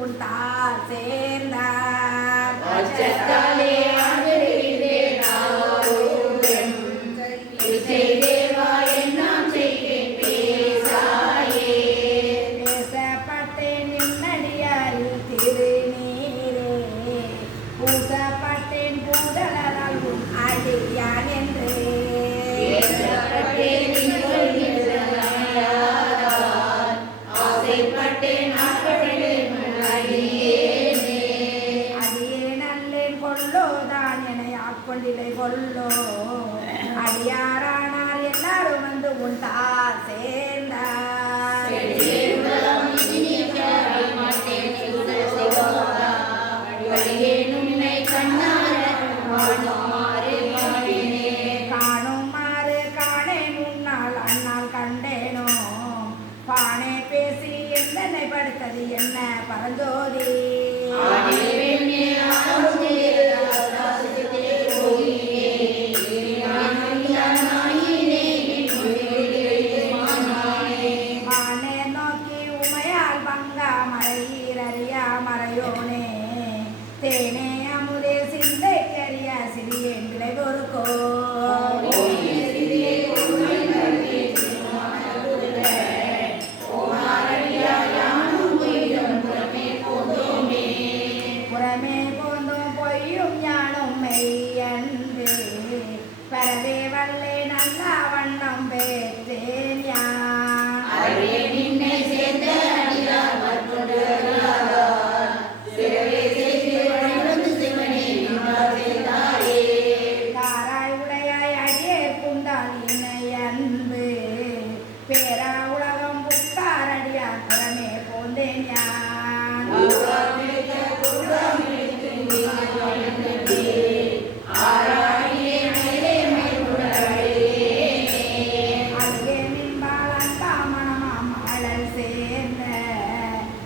உன் தார் சேர்ந்தார் பேசப்பட்டேன் நின்னடியாரில் திருநீரே பூசப்பட்டேன் பூதலால் உன் அடியான் என்று கொண்டிலை கொல்லோ அடியாரானால் எல்லாரும் வந்து உன் தார் சேர்ந்தார் காணுமாறு காணே முன்னால் அண்ணால் கண்டேனோ பானே பேசி என்னை படுத்தது என்ன பரஞ்சோதி மறையோனே தேனே அமுதே சிந்தை கரிய சிறியேன் விலை பொறுக்கோ புறமே போந்தோம் பொய்யும் ஞானம் மெய்யன்று பரவே வல்லே நல்ல வண்ணம் பேற்றேன் பேரா உலகம் புத்தாரடியா புறமே போந்தேன் அங்கே மின்பாலன் காமணமாம் அழல் சேர்ந்த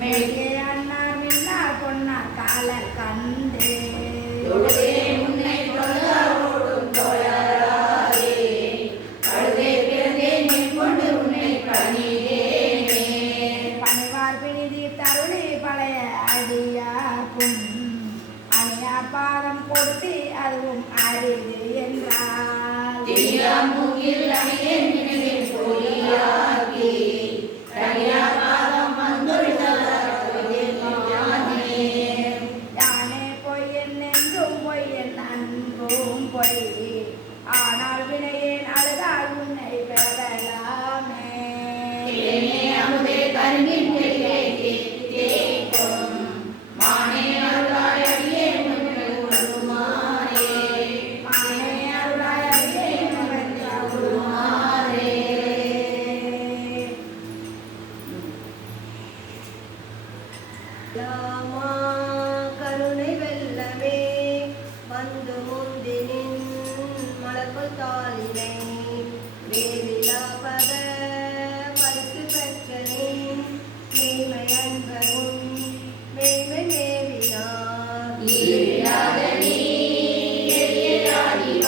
மெழுகே அண்ணார் மின்னார் பொன்னார் காலர் கண்டு பாதம் கொடுத்து அதுவும் அரிது என்றார் யானே பொய்யன் என்றும் பொய்யன் அன்பும் பொய் ஆனால் வினையேன் அழுதால் உன்னை பெறலாமே கருணை வெல்லமே வந்து முந்தினின் மலர்பல் தாளினை வேலிலா பத பரிசு பெற்றனே மேன்மை அன்பரும் மேன்மை மேவினார்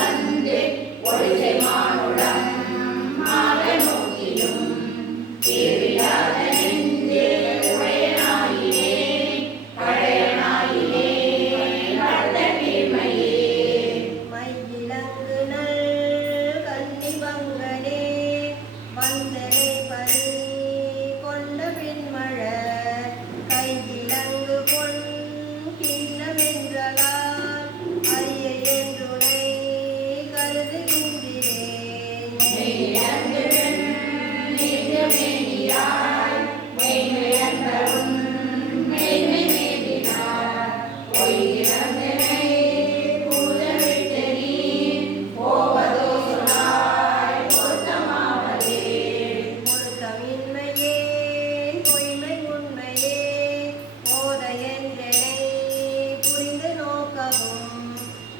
வந்து ஒளிசை மானுடம் மாக நோக்கிலும் தேவியாத நெஞ்சே உடையனாயினே பழையனாயினே கர்த்த தீமையே மையிலங்கு நல் கன்னி பங்கனே வந்தனை பறி கொண்ட பின்மழ கையிலங்கு பொன் கிண்ணமென்றலால் அரிய என்றுனை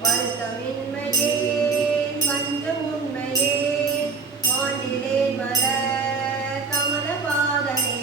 வருத்தமின்மையே வஞ்சம் உண்மையே மாண்டிலே மல கமல பாதனே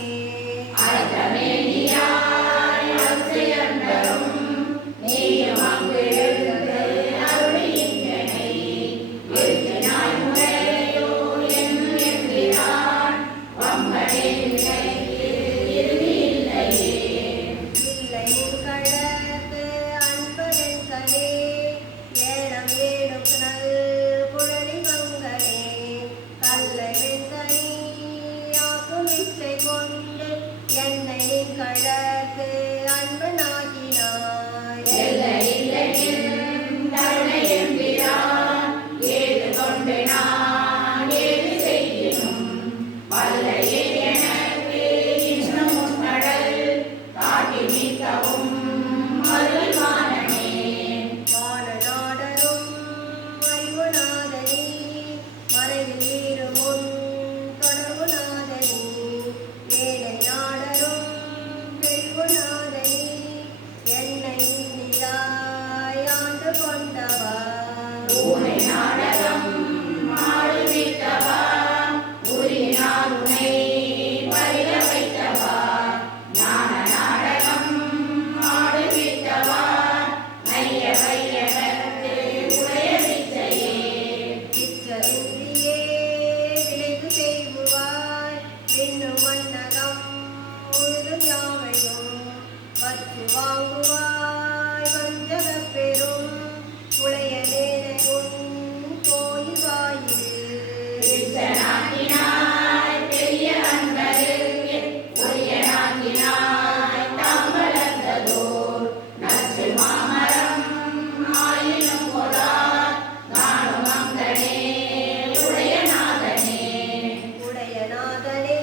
உடையநாதனே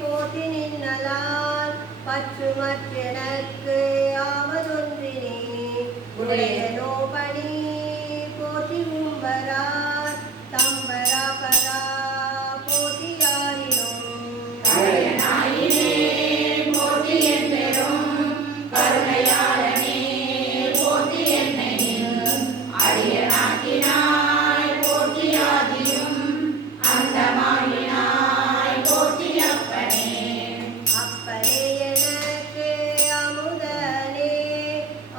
போற்றி நின்னலால் பற்றுமற்றெனக்கு ஆவதொன்றினே உடையனோ பணி போற்றி உம்பரார் தம்பராபரா போற்றியாயினும் அப்பனே எனக்கு அமுதனே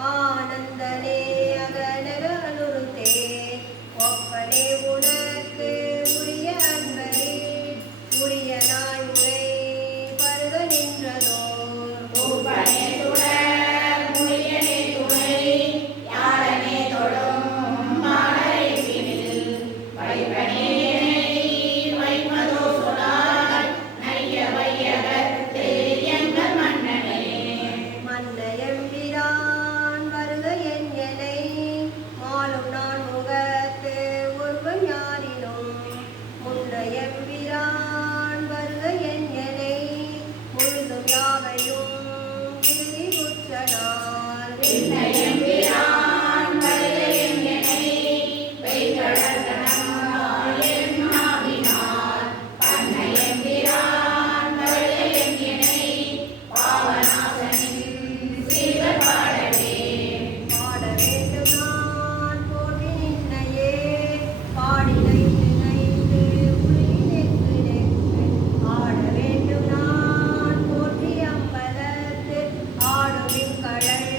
ஆனந்தனே அகனக அனுருத்தே ஒப்பனே உனக்கு உரிய அன்பரே உரிய நாய் உரை பருக நின்றதோர் மன்னயம்பிரான் வருக என்யனை மாலும் நான் முகத்து ஒருவன் யாரினும் முன்னயம்பிரான் வருக என்யனை முழுதும் யாவையும் விருதி உற்றனால் பாட வேண்டும் நான் போற்றி நின்னையே பாடினை நினைந்து உருகி நெக்கு நெக்கு ஆட வேண்டும் நான் போற்றி அம்பலத்து ஆடும் கடல்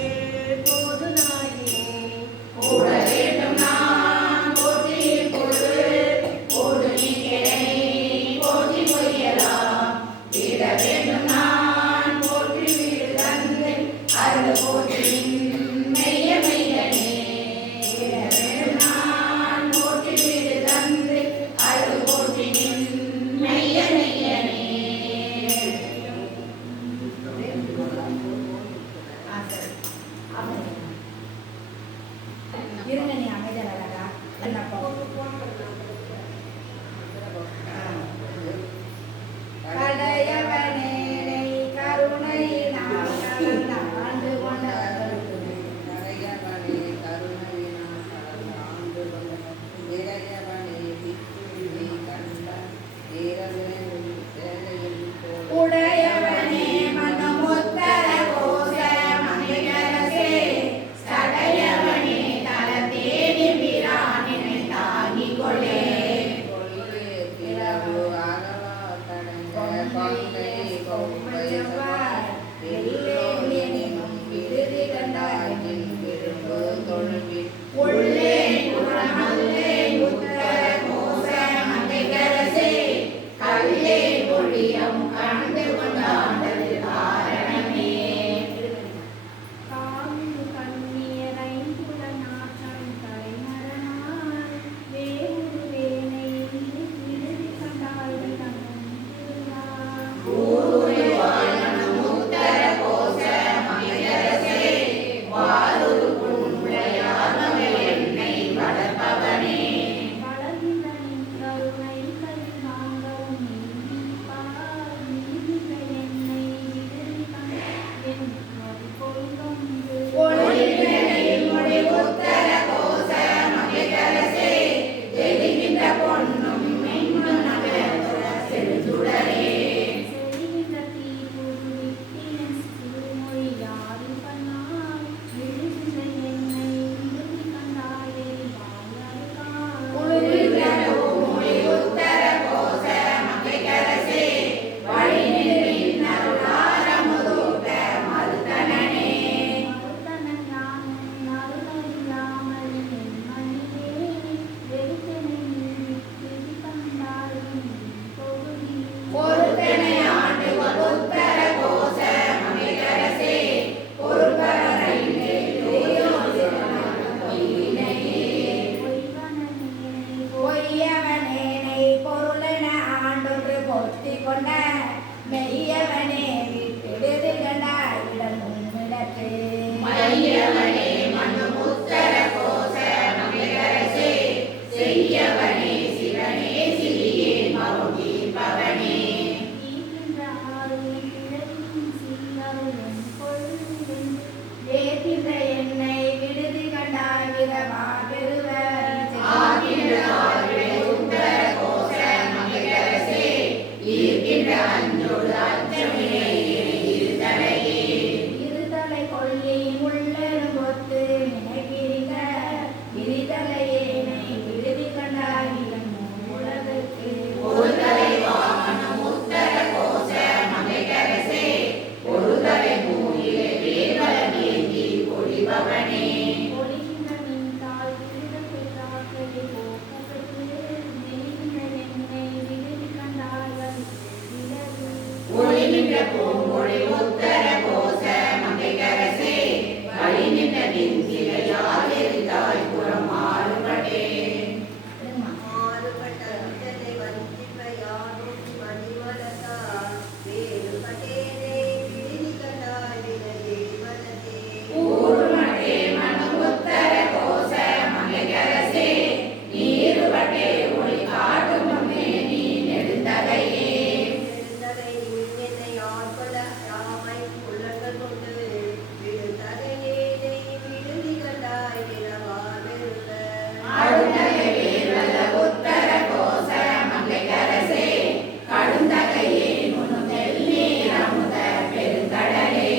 முத்தி கொண்ட மெய்யவனே விட்டெடுது கண்டாய் இடம் உன்னிடத்து மையவனே மனுமுத்தர கோச மங்கையரசே செய்யவனே சிவனே சிறியேன் பவம் தீர்ப்பவனே ஏற்கின்ற என்னை விடுதி கண்டாய் விதமா பெறுவர் உத்தர கோச மங்கையரசே ஈர்க்கின்ற அஞ்சோடு அச்சமினை இருதலையே இருதலை கொள்ளி முள்ளெரும் கொத்து நினைக்கின்ற இருதலையேனை விடுதி கண்டாய் இடம் உலகுக்கு ஒருதலை வாமனம் உத்தர கோச மங்கையரசே ஒருதலை மூயிலே வேவலம் ஏந்தி பொழிபவனே ஒளிகின்ற மின்தாள் திருடத்தை காக்கலை போக்குவது நெய்கின்ற என்னை விடுதி கண்டாய் விலகு ஒளி நின்ற பூமொழி உத்தர கோச மங்கையரசே வழி நின்ற நெஞ்சிலையால் எரிதாய் புறம் மாறுபடே மாறுபட்ட அஞ்சலை வஞ்சிப்பையாகும் மணிவளத்தார் வேறுபட்டேனே விடுதி கண்டாய் வினையே வலதே ஊருமடே மனம் உத்தர கோச மங்கையரசே நீருபட்டே ஒளி காட்டும் முன்னே நீ நெடுந்தகையே விடுதலை என்னை ஆட்கொள்ள யாமை உள்ளங்கள் கொண்டு விடுதலையேனை விடுதி கண்டாய் விரவா வெறுவ அடுந்தகை வேர்வல உத்தர கோச மங்கையரசே கடுந்தகையே முன்னு தென்னீர் அமுத பெருங்கடலே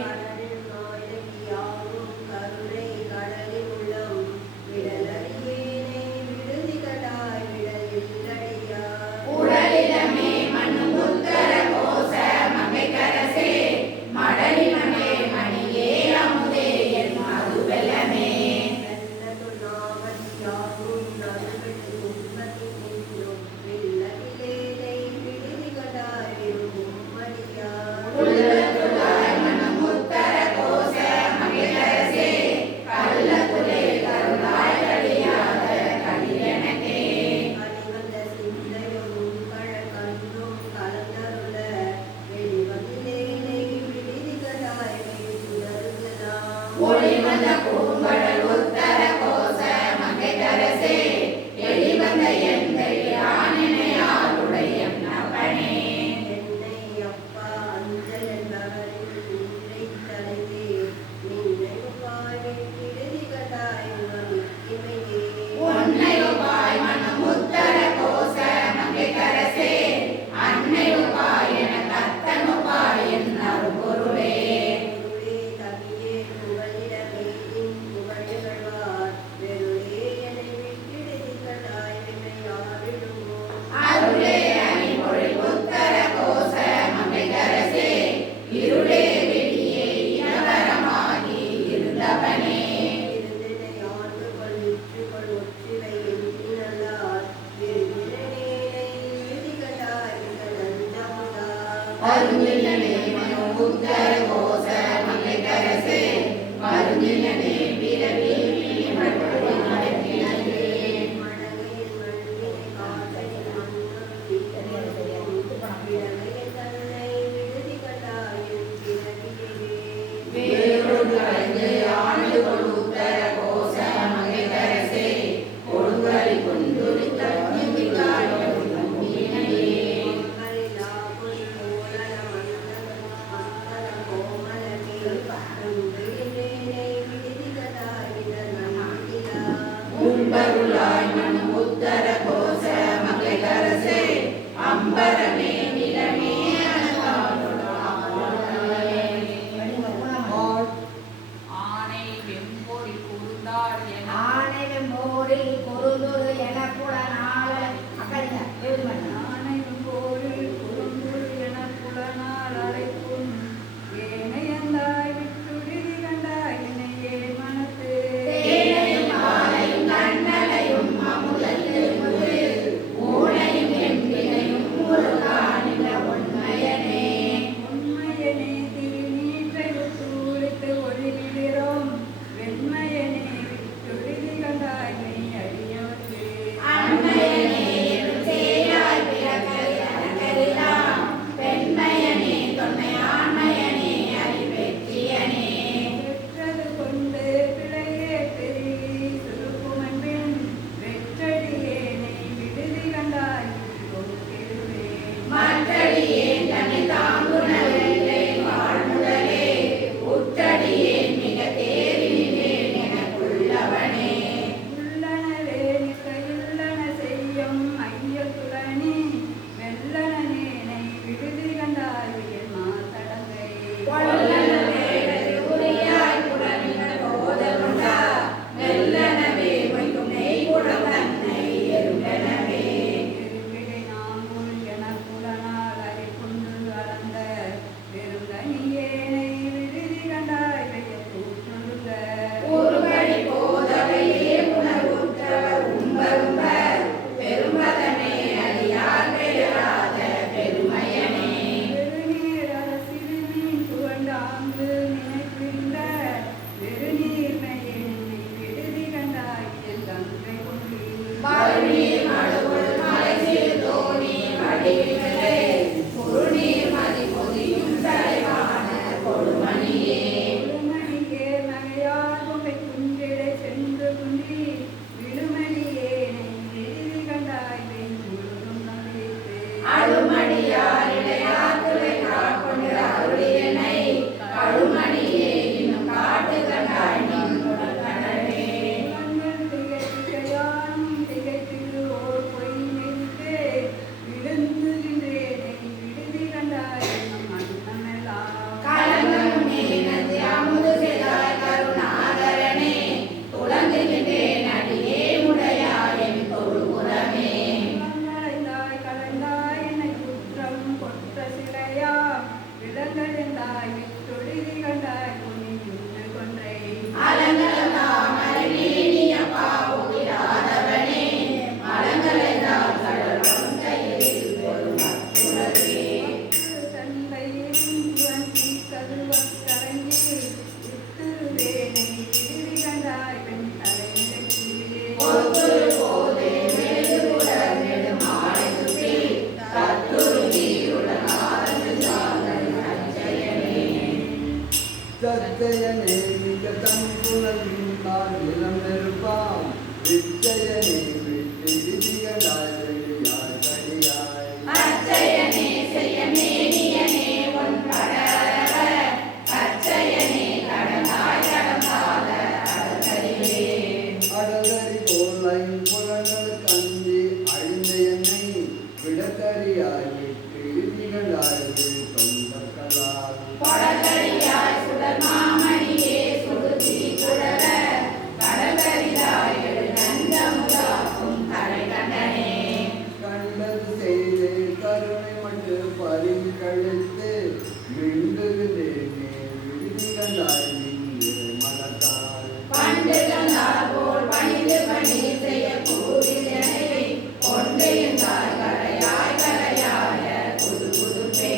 கடலில் நாயகியாகும் கருணை கடலில் உள்ளம் விடலடியேனை விடுதி கண்டாய் விடலில்லடியா உடலிடமே மண்ணும் உத்தர கோச மங்கையரசே மடலினமே மணியே அமுதே என் மதுவெல்லமே வெள்ளத்துள்ளாவதியாகும் நறுவெட்டு உண்மதி நின்றும் வில்லகிலேனை விடுதி கண்டாய் விரும்பும் மடியா உள்ளத்துள்ளாய் மனம் உத்தர கோச மங்கையரசே கள்ளத்துளே கருளாய் கடியாத கடியனக்கே அடிவந்த சிந்தையும் கழகன்றும் கலந்தருள வெளிவந்திலேனை விடுதி கண்டாய் வெளிசுடருகலாம் ஒளிவந்த பூங்கடல் உத்தர கோச மங்கையரசே எளிவந்த எந்தை யானினையால் உடையம் நவனே என்னை அப்பா அஞ்சல் என்பவரின் இன்றை தலையே நின்னையுப்பாய் விடுதி கண்டாய் உணவிக்கிமையே உன்னையுபாய் மனம் உத்தர கோச மங்கையரசே அன்னையுபாய் என கத்தனுபாய் என் அருள்பொருளே பொருளே தகியே புகழிடமே இன் புகழ்கள்வார் வெருளே என்னை விட்டிடுதி கண்டாய் வினையாரிடுமோ அருளே அணிமொழி உத்தர கோச மங்கையரசே இருளே வெளியே இனவரமாகி இருந்தவனே இருந்தினை ஆண்டு கொள் விற்று கொள் ஒற்றிவை எண்ணினல்லார் விருந்தினேனை விடுதி கண்டாய் விகலஞ்சமுதா மருந்தினே மனோ உத்தர கோச மங்கையரசே மருந்தினே பிறவி மற்றொரு நடத்தினே மடகையில் மண்ணினை காற்றில் மண்ணொரு விடகையில் தன்னை விடுதி கண்டாயும் பிறவியே வேறொரு அறிந்து ஆண்டு கொடு உத்தர கோச மங்கையரசே கொடுங்கரி குந்துரி தண்ணி காட்டும் நம்பினையே மங்கரிலா பொய் மூலன மந்தன கோம அழுமடியார் இளையாத்துளை காக்கொண்டு அருளியனை கழுமணியே இன்னும் காட்டு கண்டாய் நின் கடலே கலங்கும் நீனது அமுது செய்தாய் கருணாகரனே துலங்குகின்றேன் அடியே உடையாய் என் தொழுபுறமே அலங்கலந்தாம் அரணேனியப்பா உயிராதவனே அலங்கலைந்தால் கடலும் கையில் ஒரு மக்குலவே ஒருத்துரு போதே மெழுகுட நெடுமாலை சுற்றி தத்துரு நீருடன் ஆரஞ்சு சாதல் அச்சயனே சச்சயனே மிக தங்குலந்தால் இளம் நெருப்பாம் விச்சயனே விட்டு விதிகளாய் வெளியாய் கடியாய் அச்சயனே செய்யமேனியனே உன் படரவ அச்சயனே கடந்தாய் கடந்தாத அடல்களிலே அடலறி போல் ஐம்புலங்கள் கஞ்சி அழிந்த என்னை விடத்தறியாய் விட்டு விதிகளாய் தொண்டர்களால் கொடகரியாய் சுடர் மாமணியே சுடுதி குழல கடகரிதாய் எழு நந்தமுதாக்கும் கரை கண்டனே கண்டது செய்து கருணை மட்டு பறிவு கழித்து மிண்டுகிறேனே விடுதிகளாய் நீர் மலத்தால் பண்டு கண்டால் போல் பணிந்து பணி செய்ய கூறியனை கொண்டு என்றால் கரையாய் கரையாய புது புதுப்பே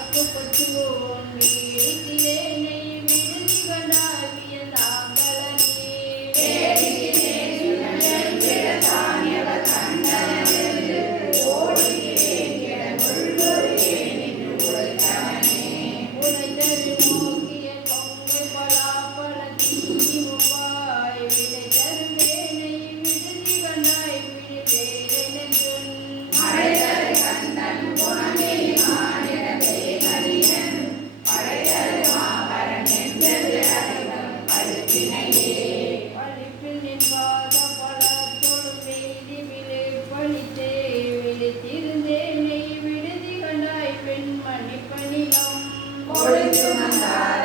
வாய்க்கு கொச்சுவோன் வீடித்திலேனை விடுதி கண்டாய் வியந்தாங்களனே உரைத்தரு நோக்கிய கொங்கை பலாப்பழ தீமுப்பாய் விடைத்தரு வேனை விடுதி கண்டாய் விழிப்பேரை நெஞ்சொன் பழிப்பில் நின்பாத பழத்தொடு பெய்தி விழு பழித்தே விழித்திருந்தேனை விடுதி கண்டாய் பெண்மணி பணிலம் கொடுத்து வந்தாய்